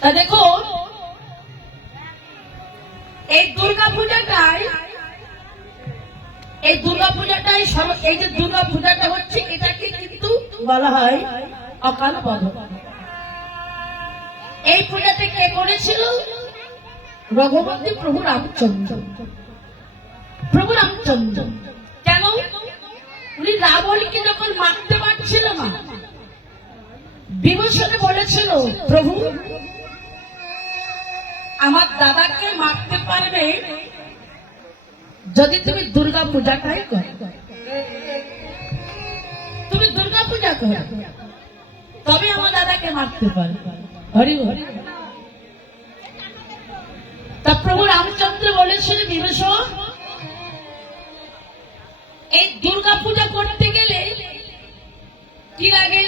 তা দেখো এই দুর্গা পূজাটাই এই যে দুর্গা পূজাটা হচ্ছে এটাকে কিন্তু বলা হয় অকাল বোধন। এই পূজাতে কে করেছিল? রঘুপতি প্রভু রামচন্দ্র। প্রভু রামচন্দ্র কেন? উনি রাবণকে যখন মারতে পারছিল না, বিভীষণ বলেছিল প্রভু আমার দাদাকে মারতে পারবে যদি তুমি দুর্গা পূজাটাই করো, তুমি দুর্গা পূজা করো তবে আমার দাদাকে মারতে পারবে। হরি হরি। তা প্রভু রামচন্দ্র বলেছিল বিভীষণ এই দুর্গা পূজা করতে গেলে কি লাগে?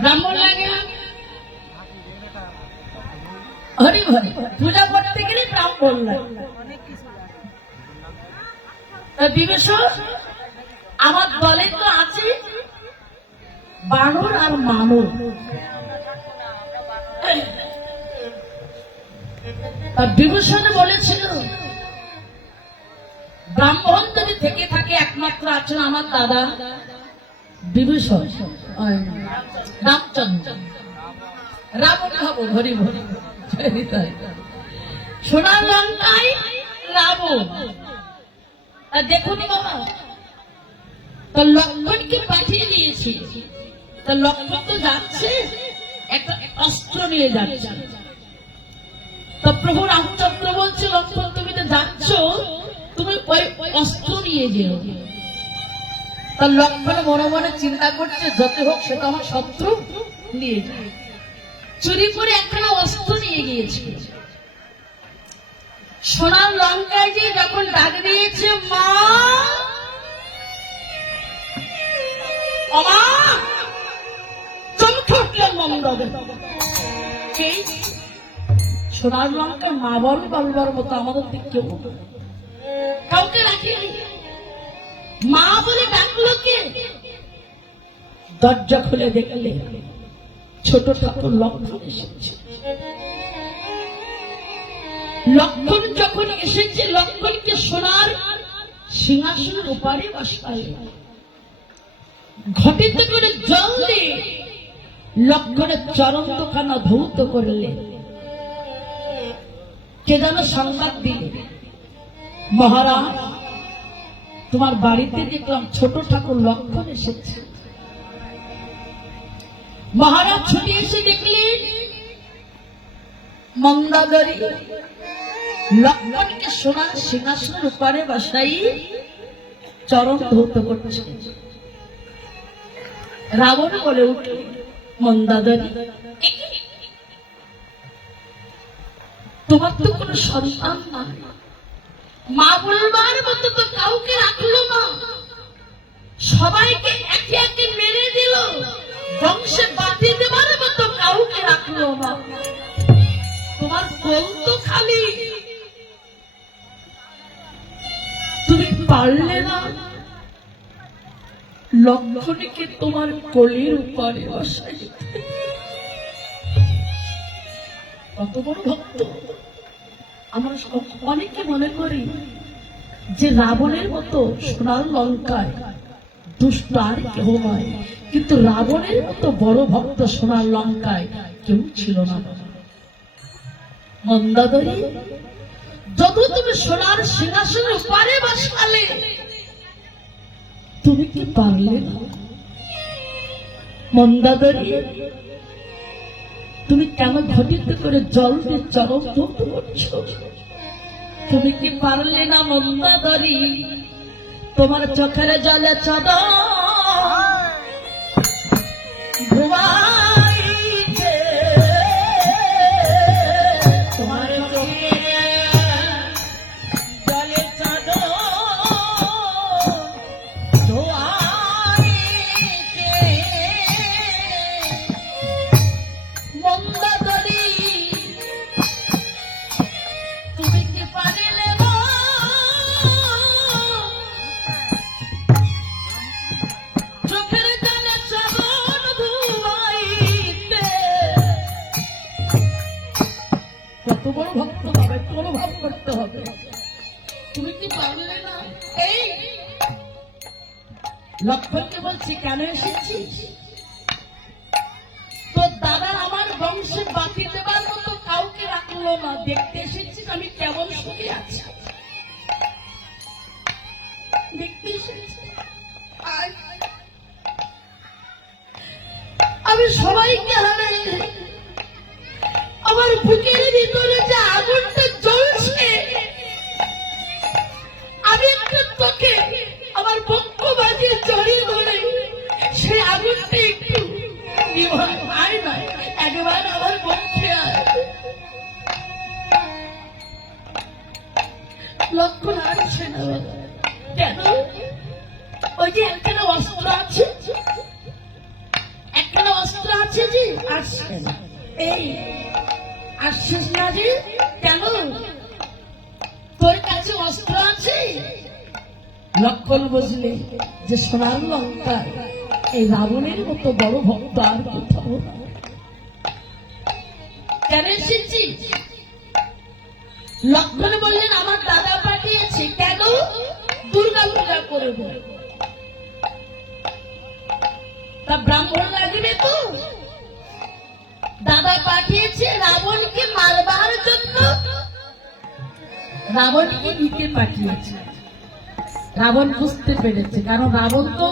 ব্রাহ্মণ লাগে না? হরি হরি। পূজা করতে গেলে ব্রাহ্মণ লাগে। বিভীষণ আমার দলে তো আছে বানর আর মানব। বিভীষণ বলেছিল ব্রাহ্মণ যদি থেকে থাকে একমাত্র আছেন আমার দাদা বিভীষণ, রামচন্দ্র, রাবণ খাবো। হরি হরি। সোনার লঙ্কায় রাবণ। দেখুন বাবা, তো লক্ষ্মণকে পাঠিয়ে দিয়েছি, তো লক্ষ্মণ তো যাচ্ছে একটা অস্ত্র নিয়ে যাচ্ছে। তো প্রভু রামচন্দ্র বলছে লক্ষ্মণ তুমি তো যাচ্ছ, তুমি ওই অস্ত্র নিয়ে যেও। তো লক্ষ্মণ মনে মনে চিন্তা করছে যত হোক সে তো আমার শত্রু, নিয়ে যায়। চুরি করে একখানা অস্ত্র নিয়ে গিয়েছে। সোনার লঙ্কায় যে যখন ডাক দিয়েছে মা, অমা চমকে উঠলেন মন্দদেব। সোনার লঙ্কায় মা বলবার মতো আমাদের দিক কেউ কাউকে রাখি মা বলে ডাকলো কে? দরজা খুলে দেখলে ছোট ঠাকুর লক্ষ্মণ এসেছে। লক্ষ্মণ যখন এসেছে লক্ষ্মণকে সোনার সিংহাসনের উপরে বসায়, ঘটিতে করে জল দিয়ে লক্ষ্মণের চরণ দুখানা ধৌত করলে। কে যেন সংবাদ দিলে মহারাজ তোমার বাড়িতে দেখলাম ছোট ঠাকুর লক্ষ্মণ এসেছে। মহারাজ ছুটে এসে দেখলেন মন্দাদরী লক্ষ্মণকে সোনার সিংহাসনের উপরে বসাই চরণ ধৌত করছে। রাবণ বলে উঠল মন্দাদরী তোমার তো কোনো সন্তান না, মা বলবার মতো তো কাউকে রাখলো না, সবাইকে একে একে মেরে দিল, বংশে বাতি দেবার মতো কাউকে রাখলো না, তোমার কোল তো খালি, তুমি পারলে না লক্ষ্মণকে তোমার কোলের উপরে বসাই। কত বড় ভক্ত! আমরা অনেকে মনে করি যে রাবণের মতো সোনার লঙ্কায় দুষ্ট আর কেউ নয়, কিন্তু রাবণের মতো বড় ভক্ত সোনার লঙ্কায় কেউ ছিল না। মন্দাদরী যত তুমি সোনার সিংহাসনের উপরে বসালে, তুমি কি পারলে না? মন্দাদরী তুমি কেন ঘটিতে করে জল দিয়ে চরম ধৌত করছো? তুমি কি পারলে না মন্দাদরী? তোমার চোখের জলে চাদর ধোয়াইছে, তোমার চোখের জলে চাদর ধোয়াইছে। মন্দাদরী তুমি কি পারলে না চোখের জলে চাদর কেন এসেছি? তোর দাদা আমার বংশে বাতি দেবার মতো কাউকে রাখলো না, দেখতে এসেছিস আমি কেমন সুখে আছি, দেখতে এসেছি। আমি সবাইকে হারাই, আমার বুকের ভিতরে যে আগুনটা জ্বলছে, আমি একটু তোকে আমার বক্ষ বাজিয়ে জড়িয়ে ধরে সেই আগুনটা একটু আয় নয়, একবার আমার বক্ষে আয়। লক্ষণ আসছে না কেন? ওই যে একখানা অস্ত্র আছে, একখানা অস্ত্র আছে যে আসছে না। এই আসছিস না যে কেন? তোর কাছে অস্ত্র আছে? লক্ষণ বুঝলে যে সোনার লঙ্কা এই রাবণের মতো বড় ভক্ত আর কোথাও না। কেন এসেছি? লক্ষণ বললেন আমার দাদা পাঠিয়েছে। কেন? দুর্গা পূজা করবো। তা ব্রাহ্মণ লাগবে তো? দাদা পাঠিয়েছে রাবণকে মারবার জন্য, রাবণকে দিতে পাঠিয়েছে। রাবণ বুঝতে পেরেছে, কারণ রাবণ তো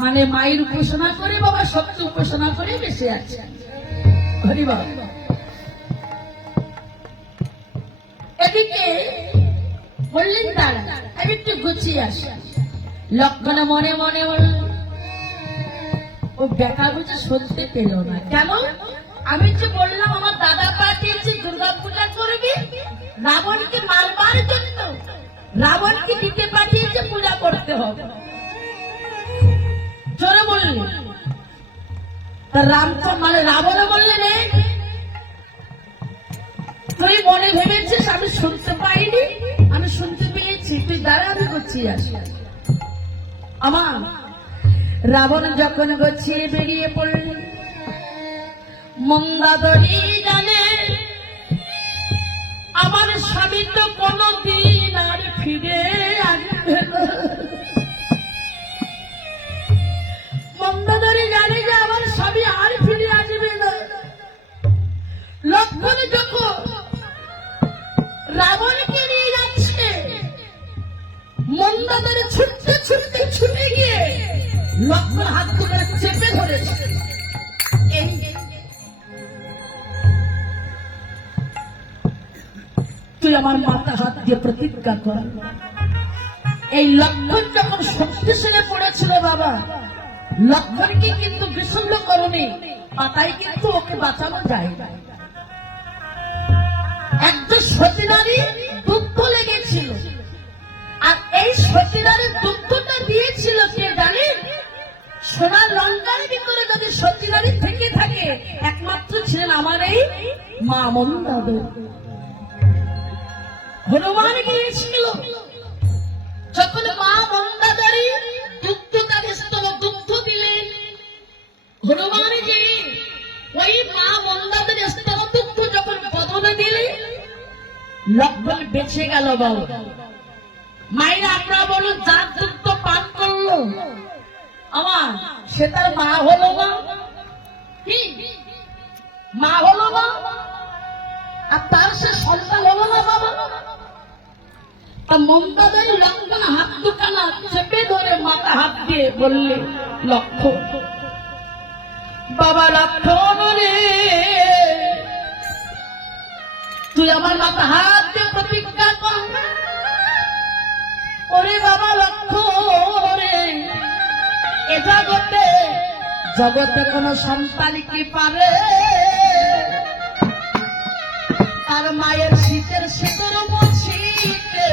মানে মায়ের উপাসনা করে, বাবা সত্য উপাসনা করে বেঁচে আছে। হরি বাবা। এদিকে বললেন দাঁড়া আমি একটু গুছিয়ে আসি। লক্ষণ মনে মনে বলল, ও বেকা বুঝে শুনতে পেল না। কেন? আমি যে বললাম আমার দাদা পাঠিয়েছে দুর্গা পূজা করবে রাবণকে মারবার জন্য, রাবণকে দিতে পাঠিয়েছে পূজা করতে হবে। জোরে বললেন। রাম তো মানে রাবণ বললেন তুই মনে ভেবেছিস আমি শুনতে পাইনি? আমি শুনতে পেয়েছি, তুই দাঁড়া আমি গুছিয়ে আসি। আমার রাবণ যখন গুছিয়ে বেরিয়ে পড়লেন, মন্দাদরি জানে আমার স্বামী তো কোনদিন আর ফিরে আসবে না। মন্দাদরি জানে যে আমার স্বামী আর ফিরে আসবে না। লক্ষণ যখন রাবণকে নিয়ে যাচ্ছে, মন্দাদরি ছুটতে ছুটতে ছুটে গিয়ে লক্ষণ হাত ধরে চেপে ধরেছে। তুই আমার মাথা হাত দিয়ে প্রতিজ্ঞা কর। এই লক্ষণ যখন শক্তিশালী পড়েছিল বাবা, লক্ষণকে কিন্তু বিশল্য করণে পাতায় কিন্তু ওকে বাঁচানো যায় না। একজন সতী নারী দুঃখ লেগেছিল, আর এই সতী নারীর দুঃখটা দিয়েছিল কে জানেন? সোনার লঙ্কার ভিতরে যদি সতী নারী থেকে থাকে একমাত্র ছিলেন আমার এই মা মন্দাদরি। হনুমান গিয়েছিল যখন মা মন্দাদরি দুগ্ধ দিলেন, হনুমান যে ওই মা মন্দাদরি স্তন দুগ্ধ যখন বদলে দিলে লক্ষণ বেঁচে গেল। বাবা মায়েরা আমরা বলুন যার দুগ্ধ পান করলো আমার সে তার মা হলো না, কি মা হলো না? আর তার সে সন্তান হলো না বাবা? মন্দাদরি লক্ষণ হাত দুখানা চেপে ধরে মাথা হাত দিয়ে বললে, লক্ষণ বাবা লক্ষণ রে, তুই আমার মাথা হাত দিয়ে প্রতিজ্ঞা কর। ওরে বাবা লক্ষণ রে, এ জগতে কোন সন্তান কি পারে তার মায়ের শীতের শীতর মুছিতে?